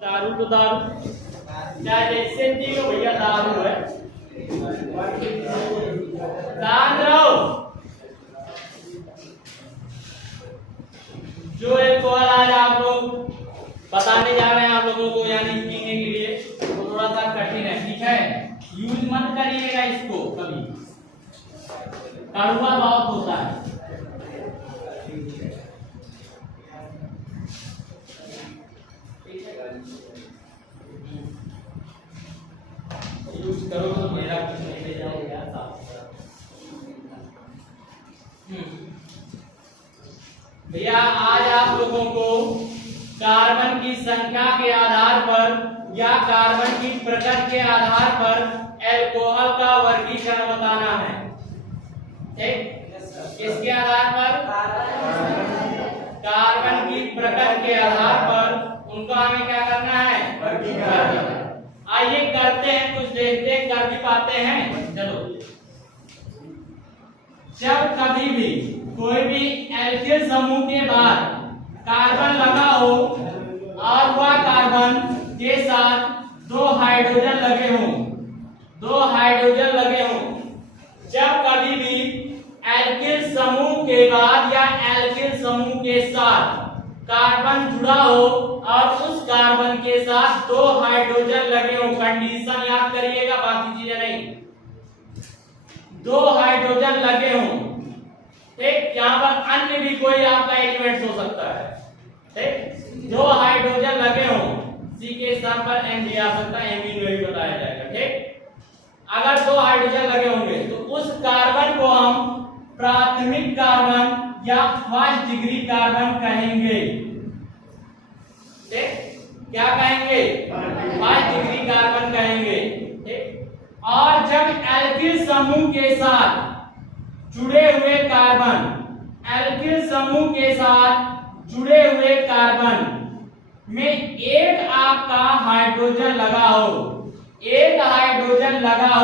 दारू तो दारू चाहे जैसे पी लो भैया दारू है। ध्यान रहो जो एक सवाल आज आप लोग बताने जा रहे हैं आप लोगों को यानी पीने के लिए वो थोड़ा सा कठिन है, ठीक है। यूज मत करिएगा इसको कभी, कड़वा बहुत होता है। यूज करो तो मेरा कुछ नहीं ले जाओगे भैया। आज आप लोगों को कार्बन की संख्या के आधार पर या कार्बन की प्रकृति के आधार पर अल्कोहल का वर्गीकरण बताना है, ठीक। किसके आधार पर? कार्बन की प्रकृति के आधार पर उनको हमें क्या करना है? वर्गीकरण। आइए करते हैं, कुछ देखते हैं कर भी पाते हैं। चलो, जब कभी भी कोई भी एल्किल समूह के बाद कार्बन लगा हो और वह कार्बन के साथ दो हाइड्रोजन लगे हों, जब कभी भी एल्किल समूह के बाद या एल्किल समूह के साथ कार्बन जुड़ा हो और उस कार्बन के साथ दो हाइड्रोजन लगे हो, कंडीशन याद करिएगा, बाकी चीजें नहीं, दो हाइड्रोजन लगे हो, ठीक। यहाँ पर अन्य भी कोई आपका एलिमेंट हो सकता है, ठीक। दो हाइड्रोजन लगे हो, सी के स्थान पर एम दिया जा सकता है, एमीन में भी बताया जाएगा, ठीक। अगर दो हाइड्रोजन लगे होंगे तो उस कार्बन को हम प्राथमिक कार्बन या फर्स्ट डिग्री कार्बन कहेंगे, ठीक। क्या कहेंगे? फर्स्ट डिग्री कार्बन कहेंगे, ठीक। और जब एल्किल समूह के साथ जुड़े हुए कार्बन, एल्किल समूह के साथ जुड़े हुए कार्बन में एक आपका हाइड्रोजन लगा हो, एक हाइड्रोजन लगा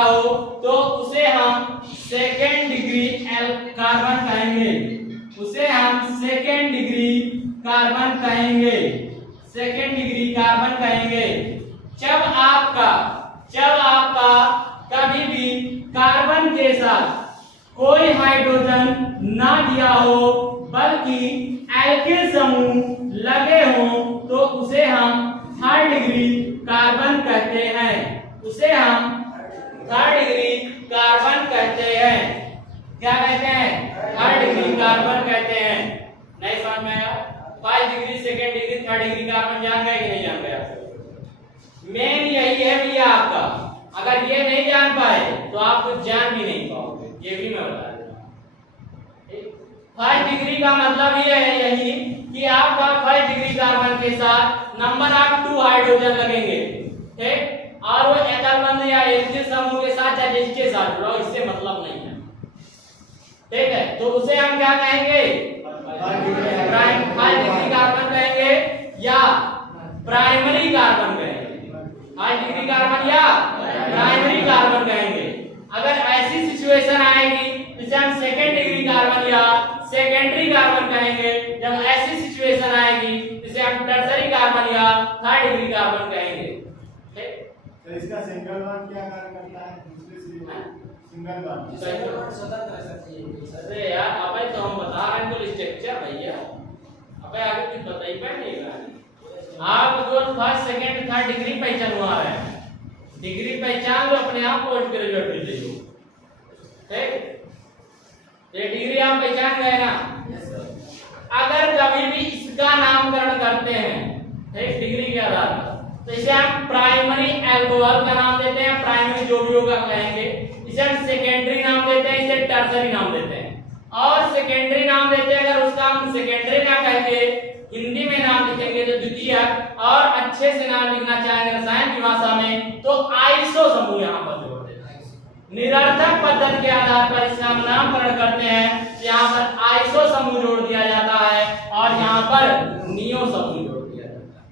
हो तो उसे हम सेकेंड डिग्री कार्बन कहेंगे, उसे हम सेकेंड डिग्री कार्बन कहेंगे। जब आपका कभी भी कार्बन के साथ कोई हाइड्रोजन ना दिया हो बल्कि एल्किल समूह लगे हो तो उसे हम थर्ड डिग्री कार्बन कहते हैं, क्या कहते हैं? थर्ड डिग्री कार्बन कहते हैं। नहीं समझ में आया? First degree, second degree, third degree carbon जान गए कि नहीं जान गए? मेन यही है भैया आपका, अगर ये नहीं जान पाए तो आप कुछ जान भी नहीं पाओगे, ये भी मैं बता दूं। फर्स्ट डिग्री का मतलब ये है यही कि आपका फर्स्ट डिग्री कार्बन के साथ नंबर ऑफ 2 हाइड्रोजन लगेंगे, ठीक। और वो एथल बंध या एल्किल समूह के साथ या जिसके साथ जुड़ा हो इससे मतलब नहीं है, ठीक है। तो उसे हम क्या कहेंगे? फर्स्ट डिग्री कार्बन कहेंगे या प्राइमरी कार्बन कहेंगे, फर्स्ट डिग्री कार्बन या प्राइमरी कार्बन कहेंगे। अगर ऐसी सिचुएशन आएगी तो इसे हम सेकेंड डिग्री कार्बन या सेकेंडरी कार्बन कहेंगे। जब ऐसी सिचुएशन आएगी इसे हम टर्सरी कार्बन या थर्ड डिग्री कार्बन कहेंगे, ठीक। तो इसका सिंगल बॉन्ड क्या कार्य करता है? दूसरे सिंगल बॉन्ड स्वतंत्र है। अरे यार अबे तो हम बता रहे हैं तो स्ट्रक्चर भैया, अबे आगे कुछ बता ही पाएंगे। आप जो फर्स्ट सेकंड थर्ड डिग्री पहचान हुआ है, डिग्री पहचान लो, अपने आप पोस्ट ग्रेजुएट ले लो, ठीक। ये डिग्री आप पहचान गए ना? अगर कभी भी इसका नामकरण करते हैं, ठीक, डिग्री के आधार पर, तो इसे हम प्राइमरी अल्कोहल का नाम देते हैं, प्राइमरी जो भी होगा कहेंगे। इसे हम सेकेंडरी नाम देते हैं, इसे टर्सरी नाम देते हैं। और सेकेंडरी नाम देते हैं, अगर उसका हम सेकेंडरी ना कहके हिंदी में नाम लिखेंगे तो द्वितीय, और अच्छे से नाम लिखना चाहेंगे रसायन की भाषा में तो आइसो समूह यहाँ पर जोड़ देते हैं। निरर्थक पद्धति के आधार पर इसका हम नामकरण करते हैं, यहाँ पर आइसो समूह जोड़ दिया जाता है और यहाँ पर नियो समूह जोड़ दिया जाता है।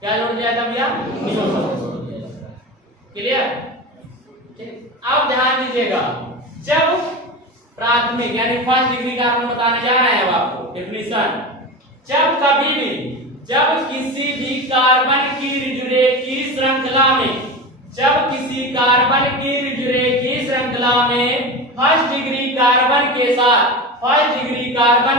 क्या जोड़ दिया जाता भैया? नियो समूह जोड़ दिया जाता है। क्लियर? अब ध्यान दीजिएगा, जब प्राथमिक यानी फर्स्ट डिग्री कार्बन बताने जा रहे हैं आपको डेफिनेशन, जब किसी भी कार्बन की रिजुरेकी श्रृंखला में, जब किसी कार्बन की रिजुरेकी श्रृंखला में फर्स्ट डिग्री कार्बन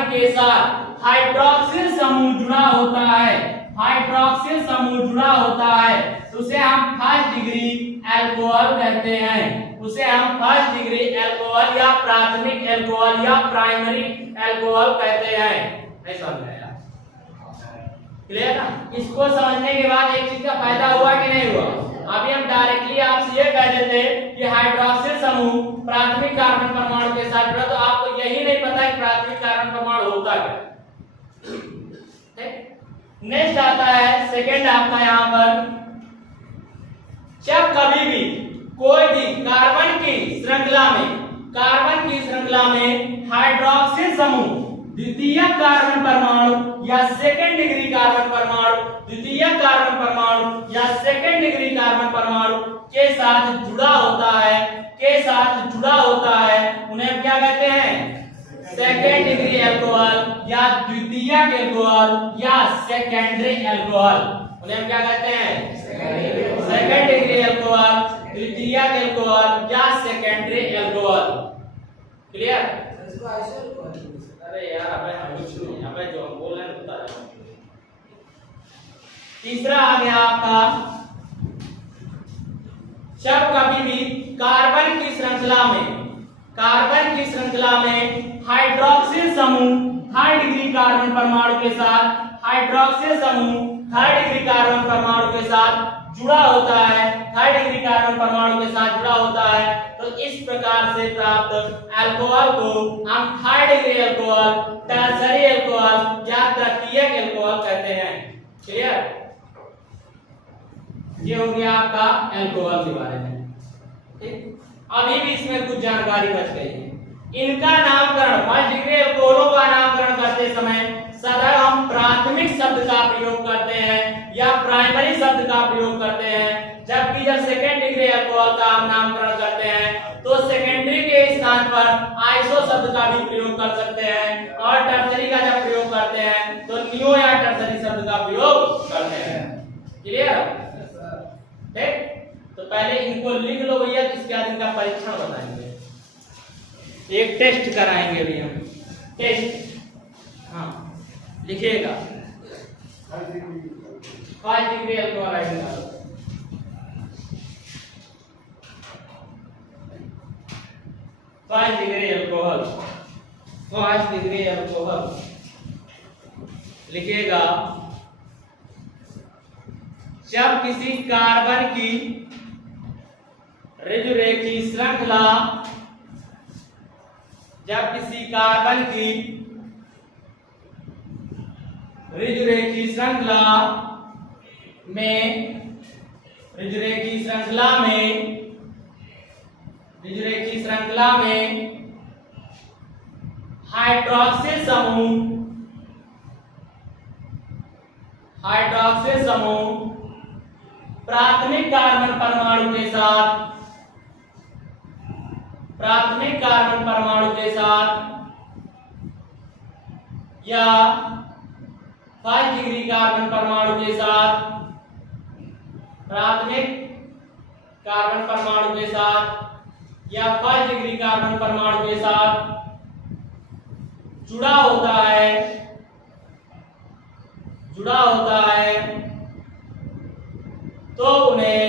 के साथ हाइड्रोक्सिल समूह जुड़ा होता है, हाइड्रोक्सिल समूह जुड़ा होता है, तो उसे हम फर्स्ट डिग्री अल्कोहल कहते हैं, उसे हम फर्स्ट डिग्री अल्कोहल या प्राथमिक अल्कोहल या प्राइमरी अल्कोहल कहते हैं। नहीं समझ में आया? क्लियर ना? इसको समझने के बाद एक चीज का फायदा हुआ कि नहीं हुआ? अभी हम डायरेक्टली आपसे ये कह देते कि हाइड्रोक्सिल समूह प्राथमिक कार्बन परमाणु के साथ जुड़ा, तो आपको यही नहीं पता कि प्राथमिक कार्बन परमाणु होता क्या। नेक्स्ट आता है सेकंड आपका यहाँ पर, जब कभी भी कोई भी कार्बन की श्रृंखला में हाइड्रोक्सिल समूह द्वितीयक कार्बन परमाणु या सेकंड डिग्री कार्बन परमाणु, द्वितीयक कार्बन परमाणु या सेकंड डिग्री कार्बन परमाणु के साथ जुड़ा होता है, उन्हें क्या कहते हैं? सेकेंड डिग्री अल्कोहल या द्वितीयक अल्कोहल या सेकेंडरी अल्कोहल। उन्हें हम क्या कहते हैं? सेकेंड डिग्री अल्कोहल, द्वितीयक अल्कोहल या सेकेंडरी अल्कोहल। क्लियर? अरे यार अबे जो हम बोल रहे हैं बता रहा हूं। तीसरा आ गया आपका, जब कभी भी कार्बन की श्रृंखला में हाइड्रोक्सिल समूह थर्ड डिग्री कार्बन परमाणु के साथ, हाइड्रोक्सिल समूह थर्ड डिग्री कार्बन परमाणु के साथ जुड़ा होता है, थर्ड डिग्री कार्बन परमाणु के साथ जुड़ा होता है, तो इस प्रकार से प्राप्त अल्कोहल को हम third degree alcohol, tertiary alcohol या तृतीयक अल्कोहल कहते हैं। क्लियर? ये हो गया आपका अल्कोहल के बारे में। ठीक, अभी भी इसमें कुछ जानकारी बच गई है। इनका नामकरण, फर्स्ट डिग्री अल्कोहलों का नामकरण करते समय सदा हम प्राथमिक शब्द का प्रयोग करते हैं या प्राइमरी शब्द का प्रयोग करते हैं, जबकि जब सेकेंड डिग्री अल्कोहल का हम नामकरण करते हैं तो सेकेंडरी के स्थान पर आइसो शब्द का भी प्रयोग कर सकते हैं, और टर्सरी का जब प्रयोग करते हैं तो नियो या टर्सरी शब्द का प्रयोग करते हैं। क्लियर? ठीक, तो पहले इनको लिख लो भैया, इसके बाद इनका परीक्षण बताएंगे, एक टेस्ट कराएंगे अभी हम। टेस्ट, हाँ लिखिएगा, first degree alcohol identifier, first degree alcohol, first degree alcohol लिखिएगा। जब किसी कार्बन की रिजुरेकी श्रृंखला, जब किसी कार्बन की रिजुरेकी श्रृंखला में हाइड्रोक्सिल समूह प्राथमिक कार्बन परमाणु के साथ या फर्स्ट डिग्री कार्बन परमाणु के साथ, प्राथमिक कार्बन परमाणु के साथ या फर्स्ट डिग्री कार्बन परमाणु के साथ जुड़ा होता है तो उन्हें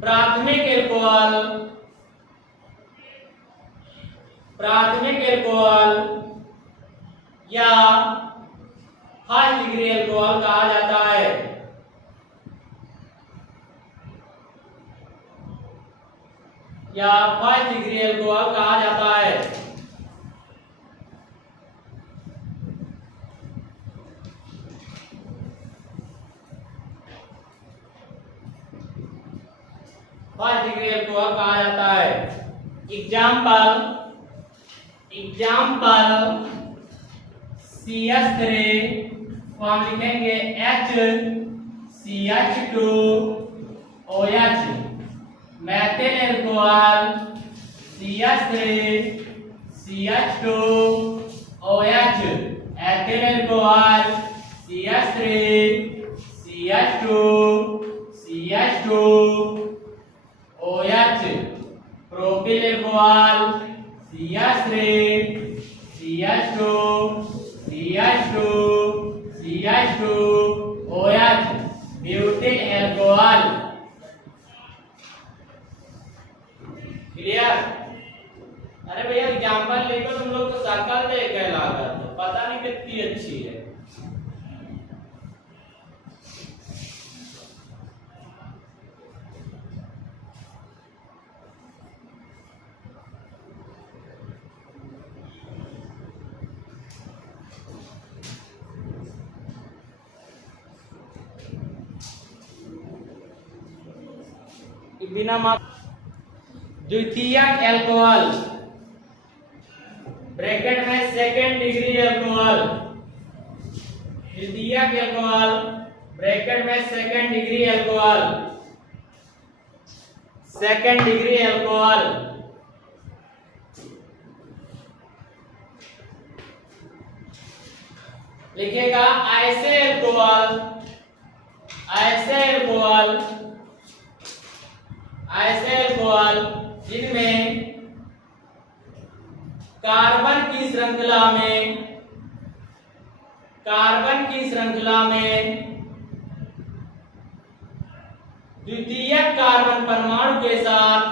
प्राथमिक अल्कोहल या फर्स्ट डिग्री अल्कोहल कहा जाता है। या फर्स्ट डिग्री अल्कोहल कहा जाता है। फर्स्ट डिग्री अल्कोहल कहा जाता है। एग्जाम्पल CH3 को हम लिखेंगे HCH2OH, मैथिल अल्कोहल CH3CH2 शकल देखे लागत, पता नहीं कितनी अच्छी है। बिना माप द्वितीयक अल्कोहल ब्रैकेट में सेकेंड डिग्री अल्कोहल, द्वितीयक अल्कोहल ब्रैकेट में second degree alcohol, second degree alcohol लिखेगा ऐसे अल्कोहल, ऐसे अल्कोहल, ऐसे अल्कोहल जिनमें कार्बन की श्रृंखला में, कार्बन की श्रृंखला में द्वितीयक कार्बन परमाणु के साथ,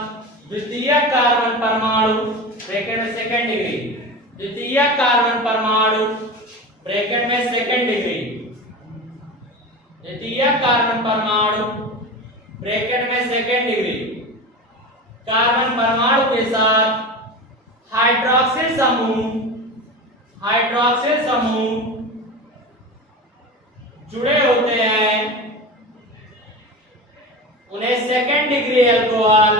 द्वितीयक कार्बन परमाणु ब्रैकेट में सेकेंड डिग्री, द्वितीयक कार्बन परमाणु ब्रैकेट में सेकेंड डिग्री, द्वितीयक कार्बन परमाणु ब्रैकेट में सेकेंड डिग्री कार्बन परमाणु के साथ हाइड्रोक्सिल समूह, हाइड्रोक्सिल समूह जुड़े होते हैं, उन्हें सेकेंड डिग्री अल्कोहल,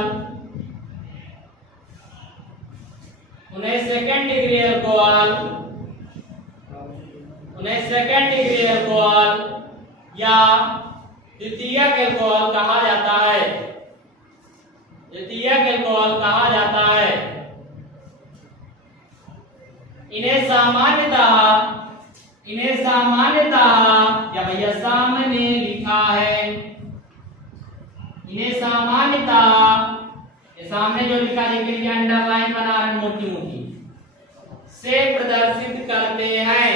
उन्हें सेकेंड डिग्री अल्कोहल, उन्हें सेकेंड डिग्री अल्कोहल या द्वितीयक अल्कोहल कहा जाता है, द्वितीयक अल्कोहल कहा जाता है। इन्हें सामान्यतः, इन्हें सामान्यतः या भैया सामने लिखा है, इन्हें सामान्यतः, ये सामने जो लिखा है कि अंडरलाइन बना रहे मोटी मोटी से प्रदर्शित करते हैं,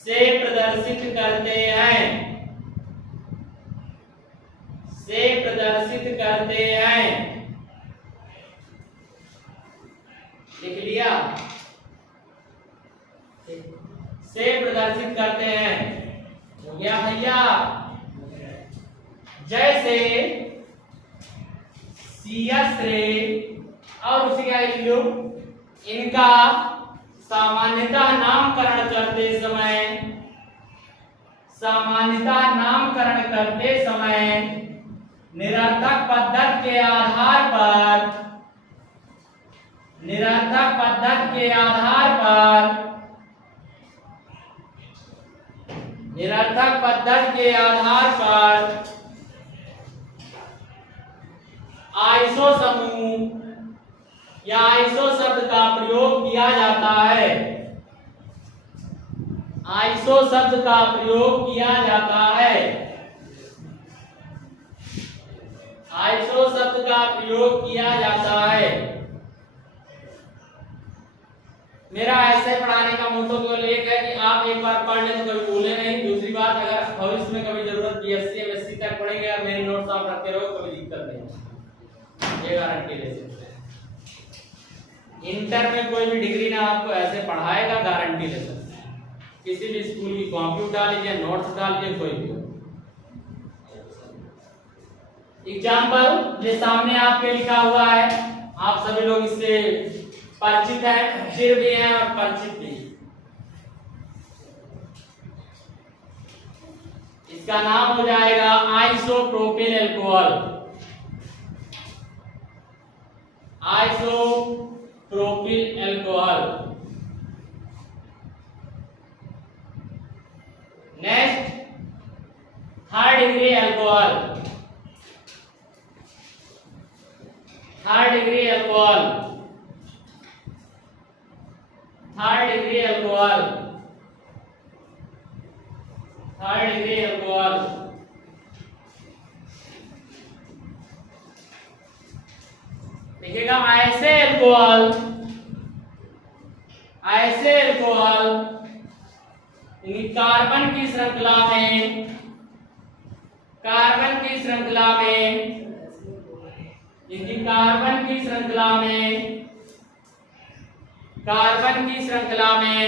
से प्रदर्शित करते हैं, से प्रदर्शित करते हैं। लिख लिया, से प्रदर्शित करते हैं, हो गया भैया। जैसे CH3 और उसी का लिखो, इनका सामान्यतः नामकरण करते समय, सामान्यतः नामकरण करते समय निरर्थक पद्धति के आधार पर, निरर्थक पद्धति के आधार पर, निरर्थक पद्धति के आधार पर आइसो समूह या आइसो शब्द का प्रयोग किया जाता है, आइसो शब्द का प्रयोग किया जाता है, आइसो शब्द का प्रयोग किया जाता है। मेरा ऐसे पढ़ाने का मोटो केवल एक है कि आप एक बार पढ़ लें तो कभी भूले नहीं। दूसरी बात, अगर भविष्य में कभी जरूरत BSc MSc तक पढ़ेंगे और मेरे नोट्स आप रखते रहो, कोई दिक्कत नहीं, ये गारंटी ले सकते हैं। इंटर में कोई भी डिग्री ना आपको ऐसे पढ़ाएगा, गारंटी ले सकते हैं। किसी भी स्कूल की कॉपी उठा लीजिए, नोट्स डाल लीजिए, कोई भी। एग्जाम्पल जो सामने आपके लिखा हुआ है, आप सभी लोग इससे परिचित हैं, फिर भी हैं और परिचित भी। इसका नाम हो जाएगा isopropyl alcohol, isopropyl alcohol. Next third degree alcohol, third degree alcohol, third degree alcohol, third degree alcohol. देखिएगा ऐसे अल्कोहल, ऐसे अल्कोहल इनकी कार्बन की श्रृंखला में, कार्बन की श्रृंखला में, इनकी कार्बन की श्रृंखला में कार्बन की श्रृंखला में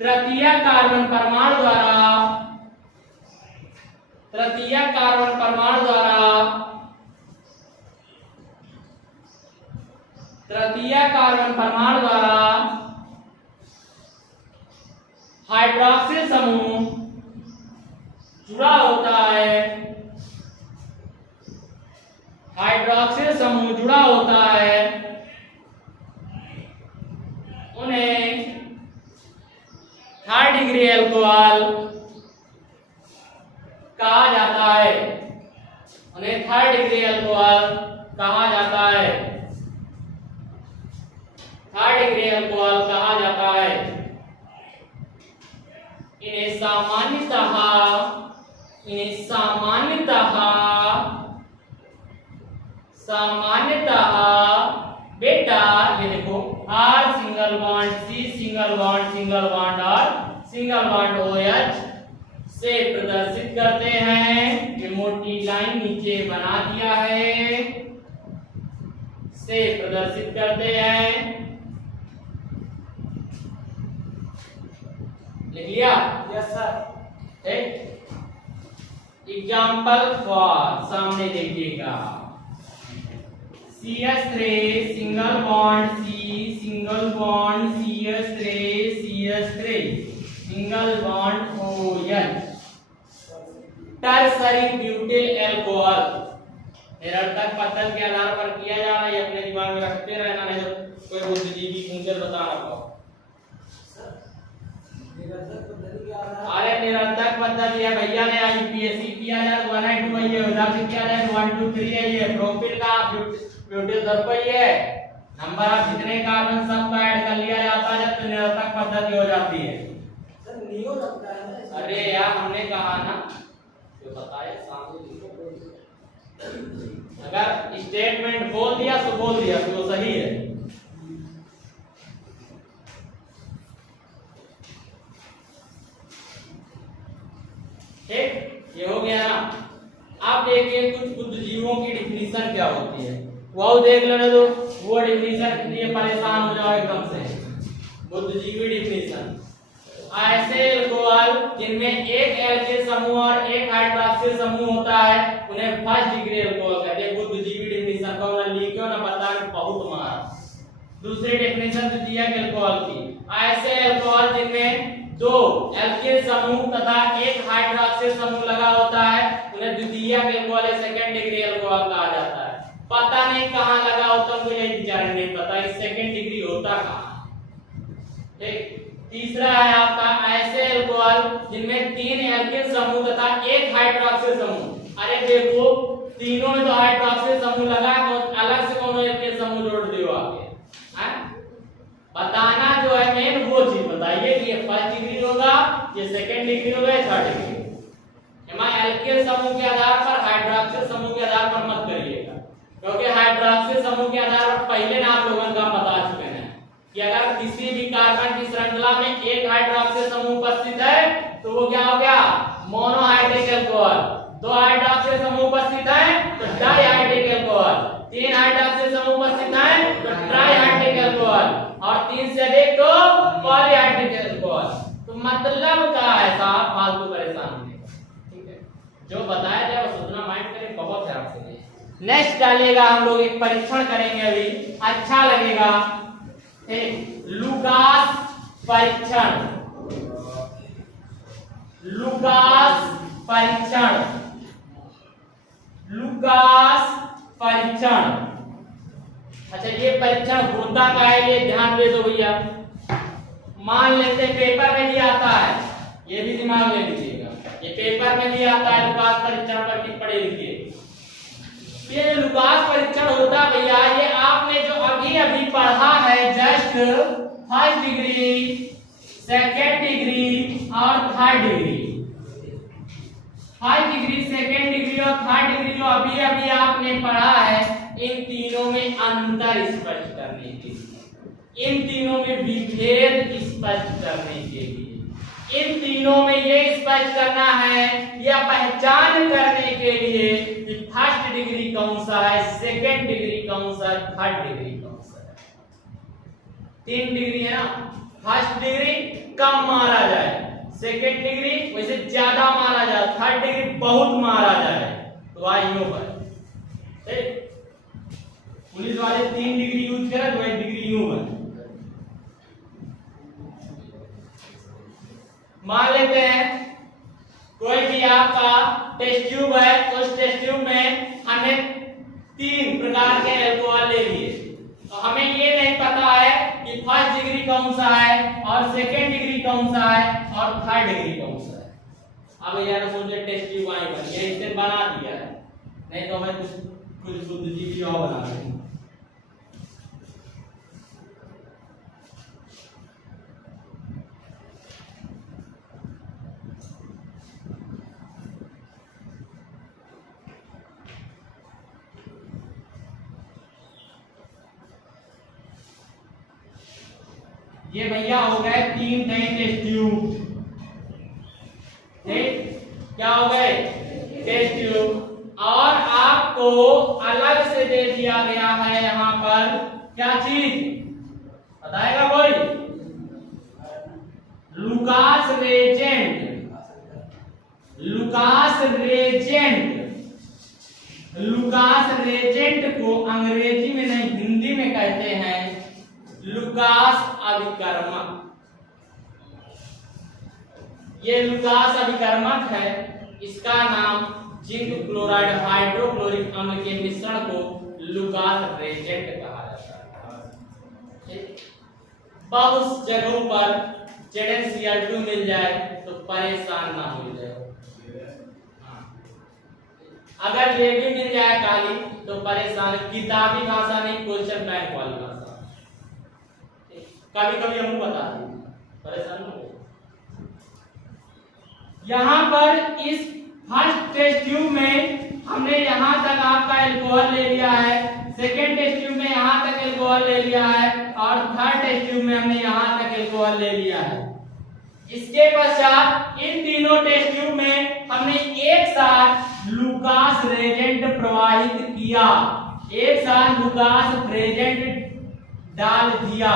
तृतीय कार्बन परमाणु द्वारा हाइड्रॉक्सिल समूह जुड़ा होता है उन्हें थर्ड डिग्री अल्कोहल कहा जाता है। इन्हें सामान्यतः बेटा ये देखो R single bond C single bond और सिंगल बॉन्ड OH से प्रदर्शित करते हैं। ये मोटी लाइन नीचे बना दिया है, से प्रदर्शित करते हैं। लिख लिया? Yes sir. ठीक। एग्जाम्पल फॉर सामने देखिएगा। CH3 single bond C single bond CH3 single bond OH tertiary butyl alcohol निरर्थक पद्धति के आधार पर किया जा रहा है। अपने दिमाग में रखते रहना, नहीं तो कोई बुद्धिजीवी कुंचल बता ना पाओ। अरे निरर्थक पद्धति है भैया ने यूपीएससी किया जाए तो 1 2 ये उधर से किया जाए तो 1 2 3 है। ये प्रोपिल का ब्यूटिल दर पर ही है। नंबर आप जितने कार्बन सब का ऐड कर लिया जाता है जब तो निरर्थक पद्धति हो जाती है। सर नियो लगता है ना। अरे यार हमने कहा ना तो बताए सामने लिखो। अगर स्टेटमेंट बोल दिया तो सही है। ठीक, ये हो गया ना। आप देखिए कुछ बुद्धिजीवों की डिफिनीशन क्या होती है वो देख लेने दो। वो डिफिनीशन कितनी परेशान हो जाओ एकदम से। बुद्धिजीवी डिफिनीशन ऐसे अल्कोहल जिनमें एक एल्किल समूह और एक हाइड्रॉक्सिल समूह होता है उन्हें फर्स्ट डिग्री अल्कोहल कहते हैं। बुद्धिजीवी डिफिनीशन को ना लिखो ना बता बहुत मारा। दूसरी डिफिनीशन दी है अल्कोहल की, ऐसे अल्कोहल जिनमें दो एल्किल समूह तथा एक हाइड्रॉक्सिल समूह लगा होता है उन्हें द्वितीयक अल्कोहल या सेकंड डिग्री अल्कोहल कहा जाता है। पता नहीं कहां लगा होता, मुझे बेचारे नहीं पता इस सेकंड डिग्री होता कहां। ठीक। तीसरा है आपका ऐसे अल्कोहल जिनमें तीन एल्किल समूह तथा एक हाइड्रॉक्सिल समूह। अरे देखो तीनों में तो हाइड्रॉक्सिल समूह लगा है, अलग से कौन एल्किल समूह जोड़ दियो आगे। बताना जो है मेन वो चीज बताइए कि ये फर्स्ट डिग्री होगा, ये सेकंड डिग्री होगा, ये थर्ड डिग्री। हमारे एल्किल समूह के आधार पर हाइड्रॉक्सिल समूह के आधार पर मत करिएगा, क्योंकि हाइड्रॉक्सिल समूह के आधार पर पहले ना आप लोगों का बता चुके हैं कि अगर किसी भी कार्बन की श्रृंखला में एक हाइड्रॉक्सिल समूह उपस्थित है तो वो क्या हो गया मोनोहाइड्रिक अल्कोहल। दो हाइड्रॉक्सिल समूह उपस्थित है तो डाइहाइड्रिक अल्कोहल। तीन हाइड्रॉक्सिल समूह उपस्थित है तो ट्राइहाइड्रिक अल्कोहल और तीन से अधिक तो पॉलीहाइड्रिक अल्कोहल। तो मतलब क्या है साहब फालतू परेशान होने का। ठीक है, जो बताया जाए वो सोचना माइंड करें बहुत ध्यान से। नेक्स्ट डालिएगा, हम लोग एक परीक्षण करेंगे अभी, अच्छा लगेगा। लुकास परीक्षण, लुकास परीक्षण, लुकास परीक्षण। अच्छा ये परीक्षण होता का है ये ध्यान दे दो भैया। मान लेते पेपर में भी आता है, ये भी दिमाग में लीजिएगा, ये पेपर में भी आता है लुकास परीक्षण पर टिप्पणी लिखिए। ये लुकास परीक्षण होता भैया ये आपने जो अभी अभी पढ़ा है just first degree, second degree और third degree. First degree, second degree और थर्ड डिग्री जो अभी अभी आपने पढ़ा है इन तीनों में अंतर स्पष्ट करने के लिए, इन तीनों में विभेद स्पष्ट करने के लिए, इन तीनों में ये स्पष्ट करना है या पहचान करने के लिए कि फर्स्ट डिग्री कौन सा है, सेकेंड डिग्री कौन सा है, थर्ड डिग्री कौन सा है। 3 डिग्री है ना, फर्स्ट डिग्री कम मारा जाए, सेकेंड डिग्री वैसे ज्यादा मारा जाए, थर्ड डिग्री बहुत मारा जाए, तो आइयो पर ठीक। पुलिस वाले 3 डिग्री यूज करें तो 1 डिग्री यूं है। मान लेते हैं कोई भी आपका टेस्ट ट्यूब है, उस टेस्ट ट्यूब में हमने 3 प्रकार के अल्कोहल ले लिए, तो हमें ये नहीं पता है कि फर्स्ट डिग्री कौन सा है और सेकेंड डिग्री कौन सा है और थर्ड डिग्री कौन सा है। अब यार सोचे टेस्ट ट्यूब आई बन गया, इससे बना दिया है, नहीं तो हमें कुछ शुद्ध जीवी और बना देंगे। ये भैया हो गए 3 नए टेस्ट ट्यूब, ठीक, क्या हो गए टेस्ट ट्यूब। और आपको अलग से दे दिया गया है यहाँ पर क्या चीज बताएगा कोई? Lucas Regent. Lucas Regent, Lucas Regent को अंग्रेजी में नहीं हिंदी में कहते हैं लुकास अभिकर्मक। ये लुकास अभिकर्मक है, इसका नाम जिंक क्लोराइड हाइड्रोक्लोरिक अम्ल के मिश्रण को लुकास रेजेंट कहा जाता है। बहुत जगहों पर ZnCl2 मिल जाए तो परेशान ना हो जाए, अगर ये भी मिल जाए काली तो परेशान, किताबी भाषा नहीं क्वेश्चन बैंक वाली भाषा, कभी कभी हम बता देंगे, परेशान हो। यहाँ पर इस फर्स्ट टेस्ट ट्यूब में हमने यहाँ तक आपका अल्कोहल ले लिया है, सेकेंड टेस्ट ट्यूब में यहाँ तक अल्कोहल ले लिया है और थर्ड टेस्ट ट्यूब में हमने यहाँ तक अल्कोहल ले लिया है। इसके पश्चात इन तीनों टेस्ट ट्यूब में हमने एक साथ लुकास रेजेंट प्रवाहित किया, एक साथ लुकास रेजेंट डाल दिया।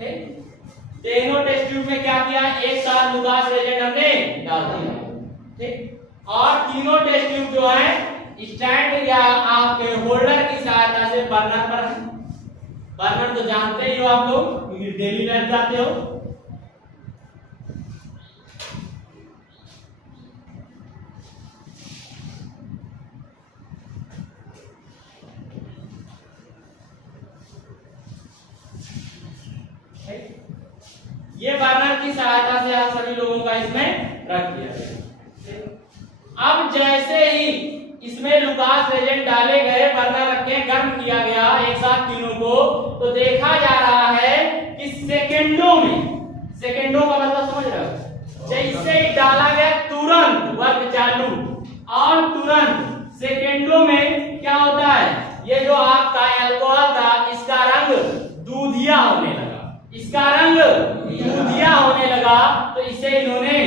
तीनों टेस्ट ट्यूब में क्या किया, एक साथ लुकास रेजेंट हमने डाल दिया, ठीक। और तीनों टेस्ट ट्यूब जो है स्टैंड या आपके होल्डर की सहायता से बर्नर पर, बर्नर तो जानते ही हो आप लोग क्योंकि डेली लाइफ जाते हो, ये बर्नर की सहायता से आप सभी लोगों का इसमें रख दिया गया। अब जैसे ही इसमें लुकास रेजेंट डाले गए, बर्नर रखे, गर्म किया गया एक साथ तीनों को, तो देखा जा रहा है कि सेकेंडों में, सेकेंडों का मतलब समझ रहे हो, जैसे ही डाला गया तुरंत वर्क चालू और तुरंत सेकेंडों में क्या होता है, ये जो आपका अल्कोहल था इसका रंग दूधिया होने लगा, इसका रंग दूधिया होने लगा, तो इसे इन्होंने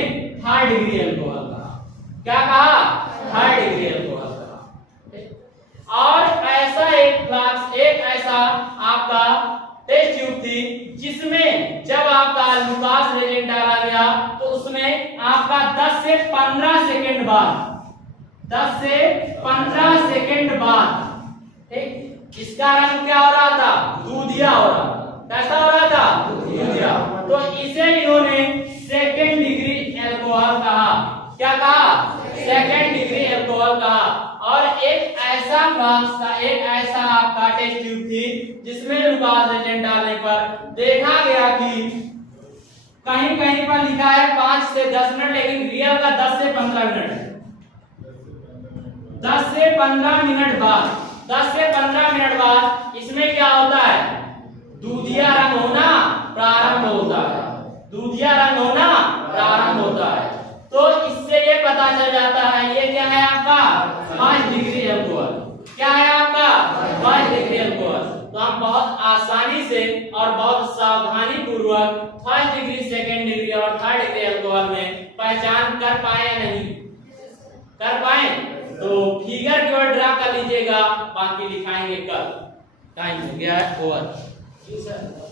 थर्ड डिग्री अल्कोहल कहा। क्या कहा? थर्ड डिग्री अल्कोहल कहा। और ऐसा एक फ्लास्क, एक ऐसा आपका टेस्ट ट्यूब थी जिसमें जब आपका लुकास रेजेंट डाला गया तो उसमें आपका 10 से 15 सेकंड बाद, 10 से 15 सेकंड बाद, ठीक, इसका रंग क्या हो रहा था? दूधिया हो रहा था। कैसा हो रहा था? दूधिया। तो इसे इन्होंने सेकेंड डिग्री अल्कोहल कहा। क्या कहा? सेकेंड डिग्री अल्कोहल कहा। और एक ऐसा फ्लास्क था, एक ऐसा आपका टेस्ट ट्यूब थी जिसमें लुकास रेजेंट डालने पर देखा गया कि कहीं कहीं पर लिखा है 5 से 10 मिनट, लेकिन रियल का 10 से 15 मिनट है। 10 से 15 मिनट बाद, 10 से 15 मिनट बाद इसमें क्या होता है? दूधिया रंग होना प्रारंभ होता है, दूधिया रंग होना प्रारंभ होता है। तो इससे ये पता चल जाता है ये क्या है आपका? First degree alcohol. क्या है आपका? First degree alcohol. तो हम बहुत आसानी से और बहुत सावधानी पूर्वक फर्स्ट डिग्री, सेकेंड डिग्री और थर्ड डिग्री अल्कोहल में पहचान कर पाए या नहीं कर पाए? तो फिगर केवल ड्रा कर लीजिएगा, बाकी दिखाएंगे कल। टाइम हो गया है ओवर। जी सर।